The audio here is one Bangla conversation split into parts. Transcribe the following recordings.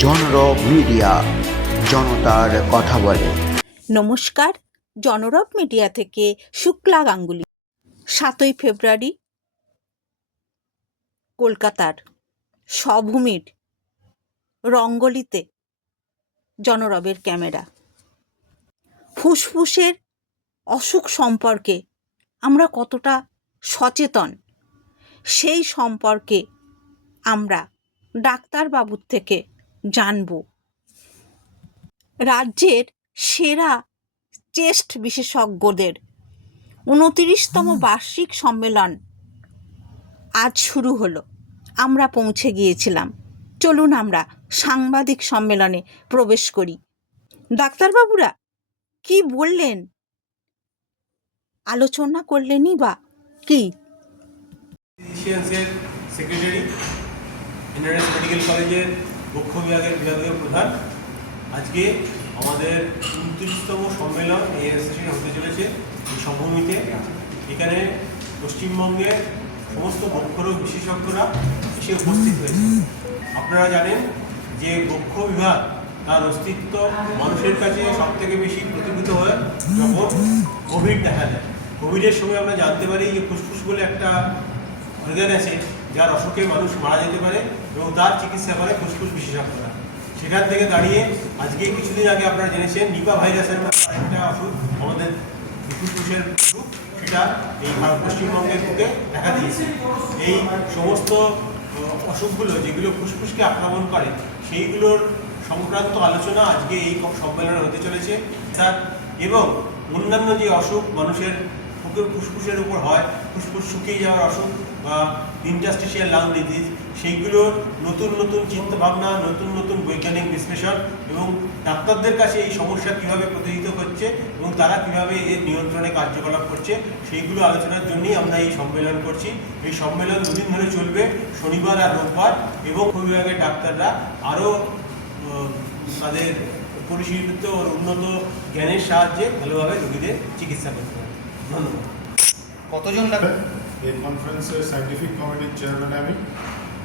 জনরব মিডিয়া, জনতার কথা বলে। নমস্কার, জনরব মিডিয়া থেকে শুক্লা গাঙ্গুলি। 7ই ফেব্রুয়ারি কলকাতার স্বভূমির রঙ্গলিতে জনরবের ক্যামেরা। ফুসফুসের অসুখ সম্পর্কে আমরা কতটা সচেতন, সেই সম্পর্কে আমরা ডাক্তারবাবুর থেকে জানব। রাজ্যের সেরা চেস্ট বিশেষজ্ঞদের 29তম বার্ষিক সম্মেলন আজ শুরু হলো। আমরা পৌঁছে গিয়েছিলাম। চলুন আমরা সাংবাদিক সম্মেলনে প্রবেশ করি। ডাক্তারবাবুরা কি বললেন, আলোচনা করলেনই বা কি? ফিজিশিয়ানসের সেক্রেটারি, এনআরএস মেডিকেল কলেজের বক্ষ বিভাগীয় প্রধান। আজকে আমাদের 29তম সম্মেলন এই অ্যাসোসিয়েশন হতে চলেছে এই সমভূমিতে। এখানে পশ্চিমবঙ্গের সমস্ত বক্ষরোগ বিশেষজ্ঞরা এসে উপস্থিত হয়েছে। আপনারা জানেন যে বক্ষ বিভাগ তার অস্তিত্ব মানুষের কাছে সবথেকে বেশি প্রতিফলিত হয় যখন কোভিড দেখা দেয়। কোভিডের সময় আমরা জানতে পারি যে ফুসফুস বলে একটা অর্গান আছে যার অসুখে মানুষ মারা যেতে পারে এবং তার চিকিৎসা করে ফুসফুস বিশেষজ্ঞরা। সেখান থেকে দাঁড়িয়ে আজকে কিছুদিন আগে আপনারা জেনেছেন নিপা ভাইরাসের একটা ওষুধ আমাদের ফুসফুসের রোগ, সেটা এই পশ্চিমবঙ্গের বুকে দেখা দিয়েছে। এই সমস্ত অসুখগুলো যেগুলো ফুসফুসকে আক্রমণ করে সেইগুলোর সংক্রান্ত আলোচনা আজকে এই সম্মেলনে হতে চলেছে স্যার। এবং অন্যান্য যে অসুখ মানুষের ফুসফুসের উপর হয়, ফুসফুস শুকিয়ে যাওয়ার অসুখ বা ইন্টারস্টিশিয়াল লাং ডিজিজ, সেইগুলোর নতুন নতুন চিন্তাভাবনা, নতুন নতুন বৈজ্ঞানিক বিশ্লেষণ এবং ডাক্তারদের কাছে এই সমস্যা কীভাবে প্রতিহিত করছে এবং তারা কীভাবে এর নিয়ন্ত্রণে কার্যকলাপ করছে সেইগুলো আলোচনার জন্যই আমরা এই সম্মেলন করছি। এই সম্মেলন দুদিন ধরে চলবে, শনিবার আর রোববার, এবং বিভাগের ডাক্তাররা আরও তাদের পরিশীলিত ও উন্নত জ্ঞানের সাহায্যে ভালোভাবে রোগীদের চিকিৎসা করতে পারে। ধন্যবাদ। কতজন এই কনফারেন্সের সায়েন্টিফিক কমিটির চেয়ারম্যান আমি,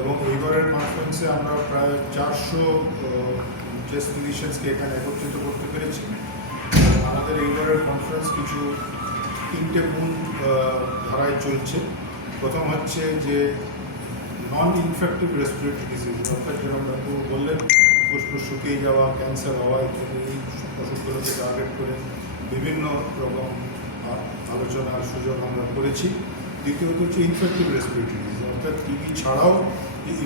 এবং এইবারের কনফারেন্সে আমরা প্রায় 400 চেস্ট ফিজিশিয়ানসকে এখানে একত্রিত করতে পেরেছি। আমাদের এইবারের কনফারেন্স কিছু 3টে মূল ধারায় চলছে। প্রথম হচ্ছে যে নন ইনফেক্টিভ রেসপিরেটরি ডিজিজ, অর্থাৎ যেরকম ডাক্তার বললেন ফুসফুস শুকিয়ে যাওয়া, ক্যান্সার হওয়া ইত্যাদি এই অসুখগুলোকে টার্গেট করে বিভিন্ন রকম আলোচনার সুযোগ আমরা করেছি। দ্বিতীয়ত হচ্ছে ইনফেক্টিভ রেসপিরেটরি ডিজিজ, অর্থাৎ টিবি ছাড়াও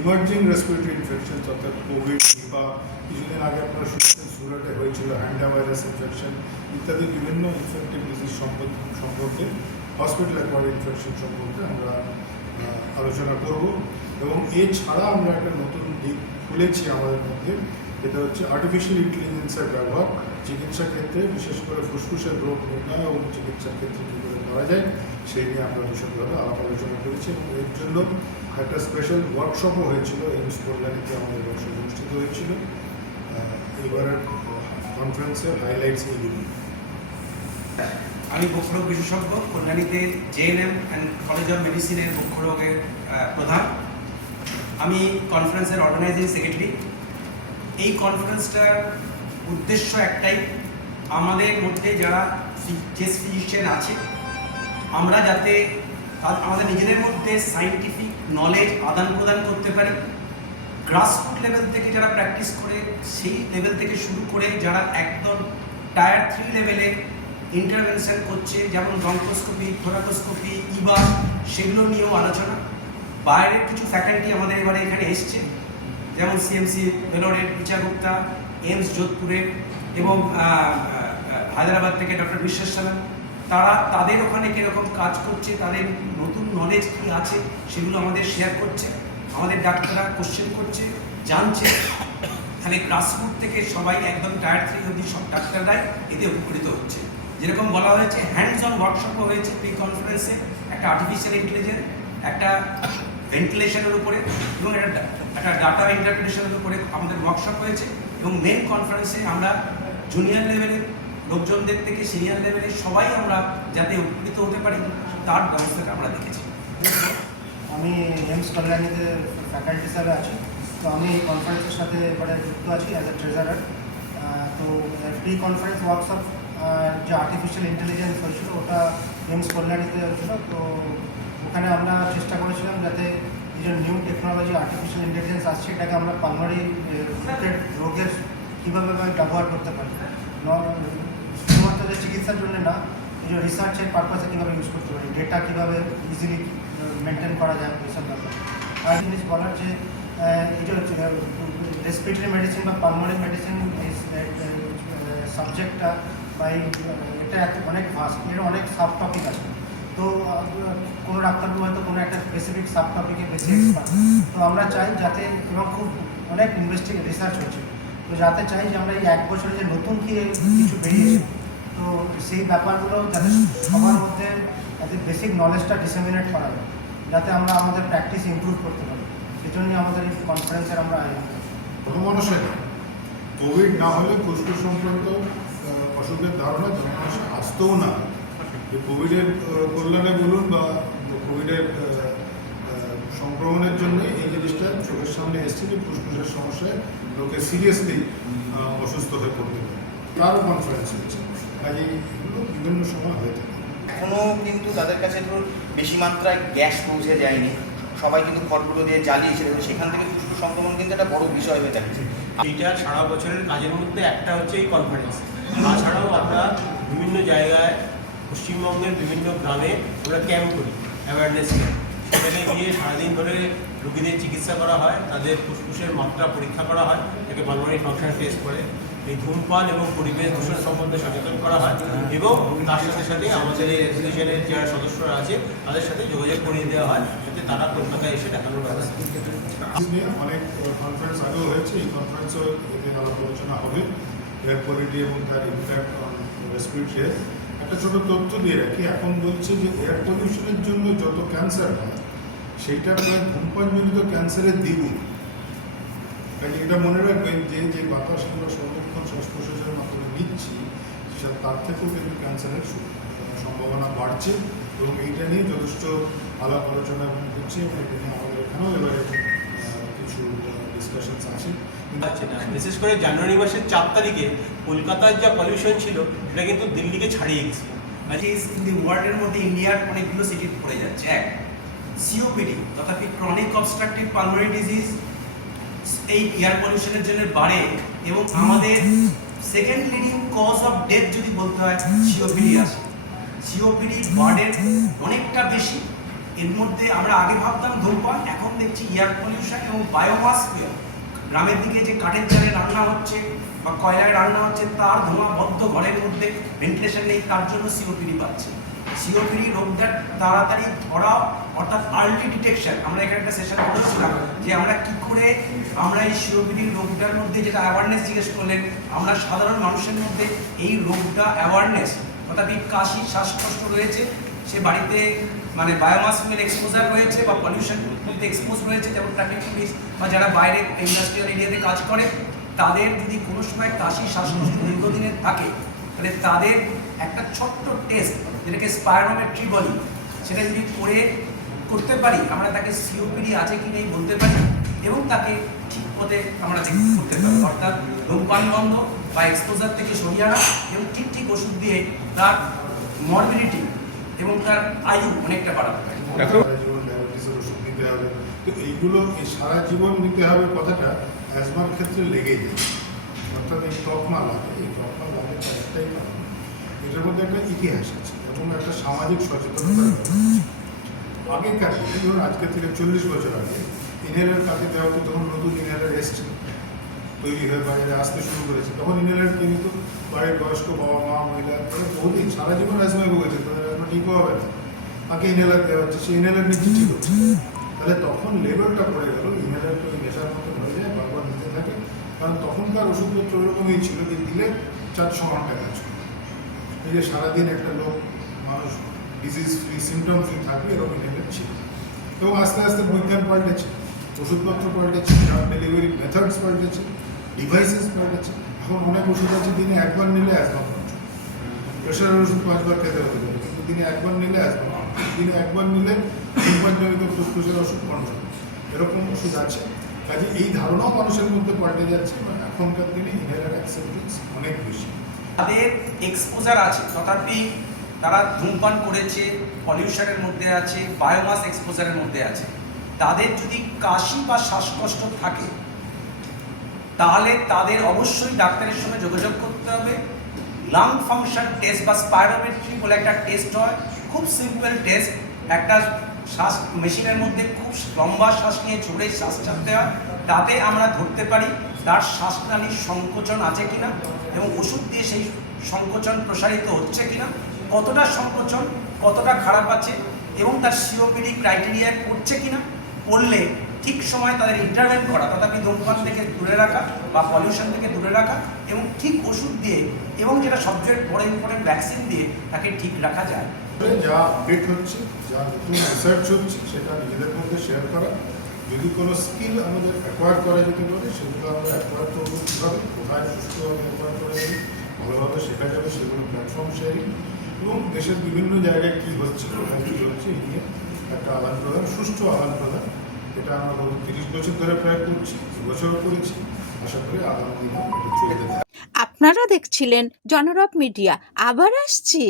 ইমার্জিং রেসপিরেটরি ইনফেকশন, অর্থাৎ কোভিড, নিপা, কিছুদিন আগে আপনারা শুনছেন সুরাটে হয়েছিল হ্যান্ডা ভাইরাস ইনফেকশন ইত্যাদি বিভিন্ন ইনফেক্টিভ ডিজিজ সম্পর্কে, হসপিটাল অ্যাকোয়ার্ড ইনফেকশন সম্পর্কে আমরা আলোচনা করব। এবং এছাড়া আমরা একটা নতুন দিক খুলেছি আমাদের মধ্যে, এটা হচ্ছে আর্টিফিশিয়াল ইন্টেলিজেন্সের ব্যবহার চিকিৎসা ক্ষেত্রে, বিশেষ করে ফুসফুসের রোগ নির্ণয় এবং চিকিৎসার ক্ষেত্রে কী করে করা যায় সেই নিয়ে আমরা বিশদভাবে আলাপ আলোচনা করেছি। এবং এর জন্য একটা স্পেশাল ওয়ার্কশপও হয়েছিল, এইমস কল্যাণীতে আমাদের ওয়ার্কশপ অনুষ্ঠিত হয়েছিল। এবারের কনফারেন্সের হাইলাইটস এইগুলি। আমি বক্ষরোগ বিশেষজ্ঞ, কল্যাণীতে জেএনএম অ্যান্ড কলেজ অফ মেডিসিনের বক্ষরোগের প্রধান। আমি কনফারেন্সের অর্গানাইজিং সেক্রেটারি। এই কনফারেন্সটার উদ্দেশ্য একটাই, আমাদের মধ্যে যারা চেস্ট ফিজিশিয়ান আছে আমরা যাতে আমাদের নিজেদের মধ্যে সায়েন্টিফিক নলেজ আদান প্রদান করতে পারি। গ্রাসরুট লেভেল থেকে যারা প্র্যাকটিস করে সেই লেভেল থেকে শুরু করে যারা একদম টায়ার 3 লেভেলে ইন্টারভেনশন করছে, যেমন ব্রঙ্কোস্কোপি, থোরাকোস্কোপি, ইবা, সেগুলো নিয়েও আলোচনা। বাইরের কিছু ফ্যাকাল্টি আমাদের এবারে এখানে এসছে, যেমন সিএমসি ভেলোরের রিচা গুপ্তা, এইমস যোধপুরের এবং হায়দ্রাবাদ থেকে ডক্টর বিশ্বাস সালাম। তারা তাদের ওখানে কীরকম কাজ করছে, তাদের নতুন নলেজ কী আছে সেগুলো আমাদের শেয়ার করছে। আমাদের ডাক্তাররা কোশ্চেন করছে, জানছে। তাহলে গ্রাসরুট থেকে সবাই একদম টায়ার 3 অবধি সব ডাক্তাররাই এতে উপকৃত হচ্ছে। যেরকম বলা হয়েছে, হ্যান্ডস অন ওয়ার্কশপও হয়েছে এই কনফারেন্সে, একটা আর্টিফিশিয়াল ইন্টেলিজেন্স, একটা ভেন্টিলেশনের উপরে এবং একটা ডাটা ইন্টারপ্রিটেশনের উপরে আমাদের ওয়ার্কশপ হয়েছে। এবং মেন কনফারেন্সে আমরা জুনিয়র লেভেলের লোকজনদের থেকে সিনিয়র লেভেলের সবাই আমরা যাতে উপকৃত হতে পারি তার ব্যবস্থাটা আমরা দেখেছি। আমি এইমস কল্যাণীতে ফ্যাকাল্টি হিসাবে আছি। তো তো আমি এই কনফারেন্সের সাথে এবারে যুক্ত আছি অ্যাজ এ ট্রেজারার। তো প্রি কনফারেন্স ওয়ার্কশপ যে আর্টিফিশিয়াল ইন্টেলিজেন্স হয়েছিল ওটা এইমস কল্যাণীতে হয়েছিল। তো ওখানে আমরা চেষ্টা করেছিলাম যাতে এই যে নিউ টেকনোলজি আর্টিফিশিয়াল ইন্টেলিজেন্স আসছে এটাকে আমরা পালমারি রোগের কীভাবে ব্যবহার করতে পারি, শুধুমাত্র যে চিকিৎসার জন্য না, এই যে রিসার্চের পারপাসে কীভাবে ইউজ করতে পারি, ডেটা কীভাবে ইজিলি মেনটেন করা যায় এইসব ব্যাপার। আর জিনিস বলার যে এই যে রেসপিরেটরি মেডিসিন বা পালমারি মেডিসিন এই সাবজেক্টটা বা এটা অনেক ভাস্ট, এর অনেক সাব টপিক আছে। তো কোনো ডাক্তারবাবু হয়তো কোনো একটা স্পেসিফিক সাব টপিকে বেশি এক্সপার্ট। তো আমরা চাই যাতে, এবং খুব অনেক রিসার্চ হচ্ছে, তো যাতে চাই যে আমরা এই 1 বছরে যে নতুন কিছু বেরিয়েছে, তো সেই ব্যাপারগুলো যাতে সবার মধ্যে যাতে বেসিক নলেজটা ডিসেমিনেট করা যায়, যাতে আমরা আমাদের প্র্যাকটিস ইমপ্রুভ করতে পারি। সেই জন্যই আমাদের এই কনফারেন্সের আমরা আয়োজন করছি। কোনো মানুষের কোভিড না হলে ফুসফুস সংক্রান্ত অসুখের ধারণা জনমানুষে আসতেও না। যে কোভিডের কল্যাণে বলুন বা কোভিডের সংক্রমণের জন্য এই জিনিসটা চোখের সামনে এসছে যে ফুসফুসের সমস্যায় লোকে সিরিয়াসলি অসুস্থ হয়ে পড়তে পারে। তারও কনফারেন্স হচ্ছে, কাজে এগুলো বিভিন্ন সময় হয়ে থাকে। এখনও কিন্তু তাদের কাছে ধরুন বেশি মাত্রায় গ্যাস পৌঁছে যায়নি, সবাই কিন্তু খড়গুলো দিয়ে জ্বালিয়েছে, সেখান থেকে ফুসফুস সংক্রমণ কিন্তু একটা বড় বিষয় হয়ে থাকছে। এইটা সারা বছরের কাজের মধ্যে একটা হচ্ছে এই কনফারেন্স। তাছাড়াও আমরা বিভিন্ন জায়গায় পশ্চিমবঙ্গের বিভিন্ন গ্রামে আমরা ক্যাম্প করি, অ্যাওয়ারনেস ক্যাম্প। সেখানে গিয়ে সারাদিন ধরে রোগীদের চিকিৎসা করা হয়, তাদের ফুসফুসের মাত্রা পরীক্ষা করা হয়, এটাকে পালমোনারি ফাংশন টেস্ট করে। এই ধূমপান এবং পরিবেশ দূষণ সম্বন্ধে সচেতন করা হয়, এবং তার সাথে সাথে আমাদের এই অ্যাসোসিয়েশনের যারা সদস্যরা আছে তাদের সাথে যোগাযোগ করিয়ে দেওয়া হয়, যাতে তারা কলকাতায় এসে দেখানোর ব্যবস্থা নিয়ে অনেক কনফারেন্স আগেও হয়েছে, এই কনফারেন্সও এতে আলাপ আলোচনা হবে। এয়ার কোয়ালিটি এবং তার ইম্প্যাক্ট অন রেসপিরেটরি। একটা ছোটো তথ্য দিয়ে রাখি, এখন বলছে যে এয়ার পলিউশনের জন্য যত ক্যান্সার হয় সেইটা প্রায় ধূমপানজনিত ক্যান্সারের দ্বিগুণ। কাজে এটা মনে রাখবেন যে যে বাতাস আমরা সর্বক্ষণ শ্বাস প্রশ্বাসের মাধ্যমে নিচ্ছি তার থেকেও কিন্তু ক্যান্সারের সম্ভাবনা বাড়ছে, এবং এইটা নিয়ে যথেষ্ট আলাপ আলোচনা হচ্ছে, এবং এটা নিয়ে আমাদের এখানেও এবারে কিছু ডিসকাশনস আছে। পাচ্ছে না। বিশেষ করে জানুয়ারি মাসের 4 তারিখে কলকাতার যা পলিউশন ছিল সেটা কিন্তু দিল্লিকে ছাড়িয়ে গেছে। ইন দি ওয়ার্ল্ডের মধ্যে ইন্ডিয়ার অনেকগুলো সিটি পড়ে যাচ্ছে। এক, সিওপিডি তথাপি ক্রনিক অবস্ট্রাকটিভ পালমোনারি ডিজিজ এই এয়ার পলিউশনের জন্য বাড়ে, এবং আমাদের second leading cause of death যদি বলতে হয় সিওপিডি আসে। সিওপিডি বার্ডেন অনেকটা বেশি। এর মধ্যে আমরা আগে ভাবতাম ধূমপান, এখন দেখছি এয়ার পলিউশন এবং বায়োমাস ফুয়েল। গ্রামের দিকে যে কাঠের জালে রান্না হচ্ছে বা কয়লায় রান্না হচ্ছে, তার ধোঁয়াবদ্ধ ঘরের মধ্যে ভেন্টিলেশন নেই, তার জন্য সিওপিডি পাচ্ছে। সিওপিডি রোগটা তাড়াতাড়ি ধরা, অর্থাৎ আর্লি ডিটেকশন। আমরা এখানে একটা সেশন করেছিলাম যে আমরা কি করে আমরা এই সিওপিডি রোগটার মধ্যে, যেটা অ্যাওয়ারনেস জিজ্ঞেস করলেন, আমরা সাধারণ মানুষের মধ্যে এই রোগটা অ্যাওয়ারনেস, অর্থাৎ কাশি শ্বাসকষ্ট রয়েছে, সে বাড়িতে মানে বায়োমাস ফুয়েল এক্সপোজার রয়েছে বা পলিউশন বলতে এক্সপোজ রয়েছে, যেমন ট্রাফিক পুলিশ বা যারা বাইরে ইন্ডাস্ট্রিয়াল এরিয়াতে কাজ করে, তাদের যদি কোনো সময় কাশি শ্বাসকষ্ট দীর্ঘদিনের থাকে, তাহলে তাদের একটা ছোট্ট টেস্ট, যেটাকে স্পাইরোমেট্রি বলি, সেটা যদি করতে পারি, আমরা তাকে সিওপিডি আছে কি নেই বলতে পারি, এবং তাকে ঠিক পথে আমরা করতে পারি। অর্থাৎ ধূমপান বন্ধ বা এক্সপোজার থেকে সরিয়ে আনা, এবং ঠিক ওষুধ দিয়ে তার মরবিডিটি এবং তার আয়ু অনেকটা বাড়াতে পারে। সারা জীবন ডায়াবেটিসের ওষুধ নিতে হবে, তো এইগুলো এই সারা জীবন নিতে হবে কথাটা অ্যাজমার ক্ষেত্রে লেগেই যায়। অর্থাৎ এই তকমা লাগে, এই তকমা লাগে তার একটাই কারণ, এটার মধ্যে একটা ইতিহাস আছে এবং একটা সামাজিক সচেতনতা। আগেকার দিনে ধরুন আজকে থেকে 40 বছর আগে ইনহেলার কাকে দেওয়া হতো, তখন নতুন ইনহেলার এসছে, তৈরি হয়ে বাজারে আসতে শুরু করেছে, তখন ইনহেলার কিন্তু বাড়ির বয়স্ক বাবা মা মহিলা বহুদিন সারা জীবন অ্যাজমায় ভুগেছে, তাদের অ্যাজমা ঠিক হবে না, তাকে ইনহেলার দেওয়া হচ্ছে, সেই ইনহেলার নিচ্ছে ঠিক হচ্ছে। তাহলে তখন লেভেলটা পড়ে গেল, ইনহেলারটা ওই নেশার মতন হয়ে যায়, বারবার নিতে থাকে, কারণ তখনকার ওষুধপত্র ওরকমই ছিল যে দিলে 400 ঘন্টা কাজ করে। এই যে সারাদিন একটা লোক মানুষ ডিজিজ ফ্রি সিমটম ফ্রি থাকবে, এরকম ইনহেলার ছিল। এবং আস্তে আস্তে বিজ্ঞান পাল্টেছে, ওষুধপত্র পাল্টেছে, ডেলিভারি মেথডস পাল্টেছে, ডিভাইসেস পাল্টেছে। এখন অনেক ওষুধ আছে দিনে একবার নিলে অ্যাজমা কন্ট্রোল, প্রেশারের ওষুধ 5 বার খেতে হতে পারে, কিন্তু দিনে একবার নিলে অ্যাজমা কন্ট্রোল, দিনে একবার নিলে ধূমপানজনিত ফুসফুসের ওষুধ কন্ট্রোল, এরকম ওষুধ আছে। কাজে এই ধারণাও মানুষের মধ্যে পাল্টে যাচ্ছে এবং এখনকার দিনে ইনহেলার অ্যাকসেপ্টেন্স অনেক বেশি। তাদের এক্সপোজার আছে, তথাপি তারা ধূমপান করেছে, পলিউশনের মধ্যে আছে, বায়োমাস এক্সপোজারের মধ্যে আছে, তাদের যদি কাশি বা শ্বাসকষ্ট থাকে তাহলে তাদের অবশ্যই ডাক্তারের সঙ্গে যোগাযোগ করতে হবে। লাং ফাংশন টেস্ট বা স্পাইরোমেট্রি বলে একটা টেস্ট হয়, খুব সিম্পল টেস্ট। একটা শ্বাস মেশিনের মধ্যে খুব লম্বা শ্বাস নিয়ে জোরে শ্বাস ছাড়তে হয়, তাতে আমরা ধরতে পারি তার শ্বাসনালীর সংকোচন আছে কিনা এবং ওষুধ দিয়ে সেই সংকোচন প্রসারিত হচ্ছে কিনা, কতটা সংকোচন, কতটা খারাপ আছে এবং তার সিওপিডি ক্রাইটেরিয়া করছে কিনা। করলে ঠিক সময় তাদের ইন্টারভেন করা, তথাপি ধূমপান থেকে দূরে রাখা বা পলিউশন থেকে দূরে রাখা এবং ঠিক ওষুধ দিয়ে এবং যেটা সবচেয়ে বড় ইম্পর্টেন্ট ভ্যাকসিন দিয়ে তাকে ঠিক রাখা যায়। যা আপডেট হচ্ছে, যা নতুন রিসার্চ হচ্ছে সেটা নিজেদের মধ্যে শেয়ার করা, যদি কোনো স্কিল আমাদের অ্যাকোয়ার করা যেতে পারে সেগুলো আমরা অ্যাকোয়ার করবো কীভাবে, কোথায় সুস্থভাবে অ্যাকোয়ার করা যাবে, ভালোভাবে শেখা যাবে, সেগুলো প্ল্যাটফর্ম শেয়ারিং এবং দেশের বিভিন্ন জায়গায় কী হচ্ছে, কোথায় কী হচ্ছে এই নিয়ে একটা আদান প্রদান, সুষ্ঠু আদান প্রদান, এটা আমরা 30 বছর ধরে প্রায় করছি, এবছরও করেছি, আশা করি আগামী দিনে এটা চলতে থাকবে। আপনারা দেখছিলেন জনরব মিডিয়া, আবার আসছি।